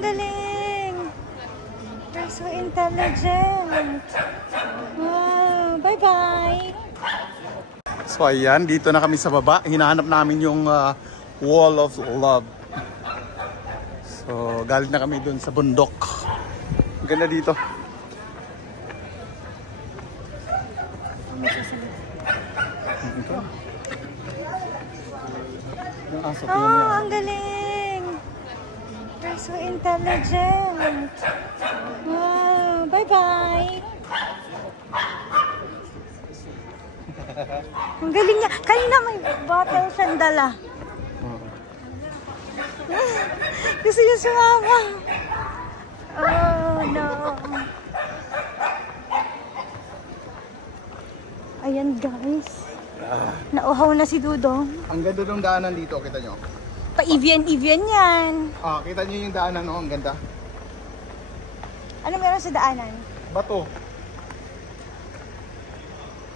ang galing! You're so intelligent! Wow! Bye-bye! So ayan, dito na kami sa baba. Hinahanap namin yung Wall of Love. So galing na kami dun sa bundok. Ganda dito. Oh, ang galing! You're so intelligent! Wow! Bye-bye! Ang galing niya. Kanina may bottle siyang dala. Gusto niya sumama. Oh, no. Ayan, guys. Nauhaw na si Dudong. Ang ganda ng daanan dito, kita nyo? Pa-Evian yan. Kita nyo yung daanan, no? Ang ganda. Ano meron sa daanan? Bato.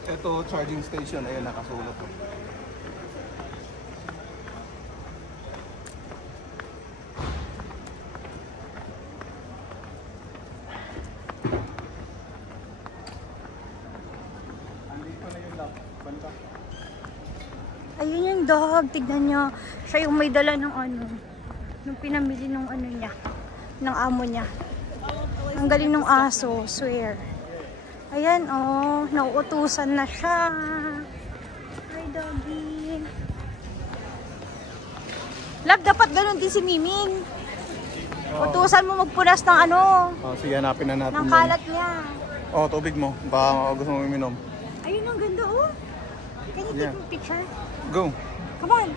Ito, charging station. Ayan, nakasulat. Andito na yung banda. Ayun yung dog. Tignan nyo. Siya yung may dala ng ano. Nung pinamili ng ano niya. Ng amo niya. Ang galing ng aso. Swear. Ayan, oh, nauutusan na siya. Hi, doggy. Love, dapat ganun din si Miming. Utusan mo magpunas ng ano. Sige, hanapin na natin. Ng kalat niya. Tubig mo. Baka gusto mo uminom. Ayun, ang ganda, oh. Can you take a picture? Go. Come on.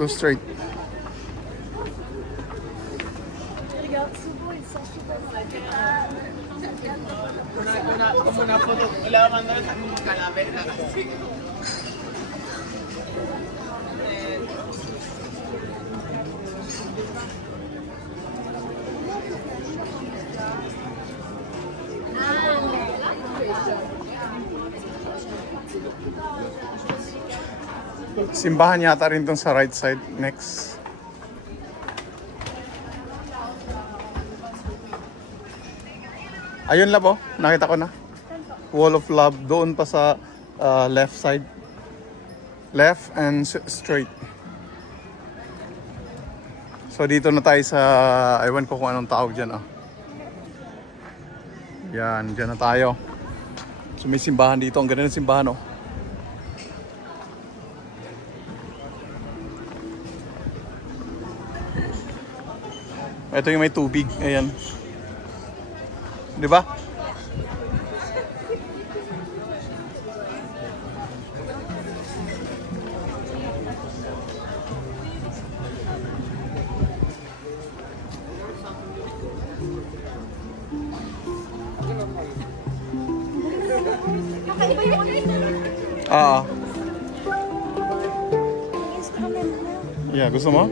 Go straight. Simbahan yata rin tong sa right side. Next. Ayun, labo. Nakita ko na. Wall of Love. Doon pa sa left side. Left and straight. So dito na tayo sa... Ewan ko kung anong tawag dyan. Yan. Dyan na tayo. So may simbahan dito. Ang ganda ng simbahan, oh. Ito yung may tubig. Ayan. Di ba? Yeah, gusto mo?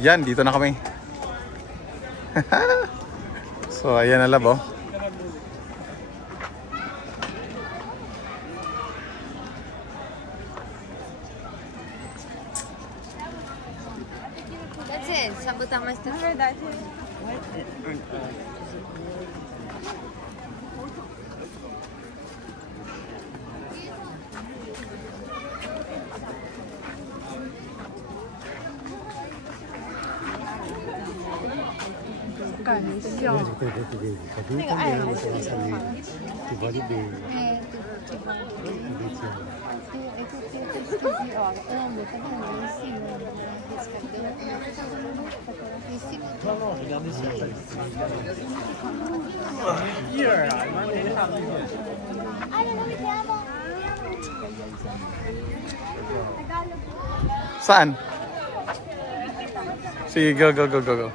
Ayan, dito na kami. So, ayan na, labo. That's it. Sabutan mas to. That's it. Saan? Sige, go.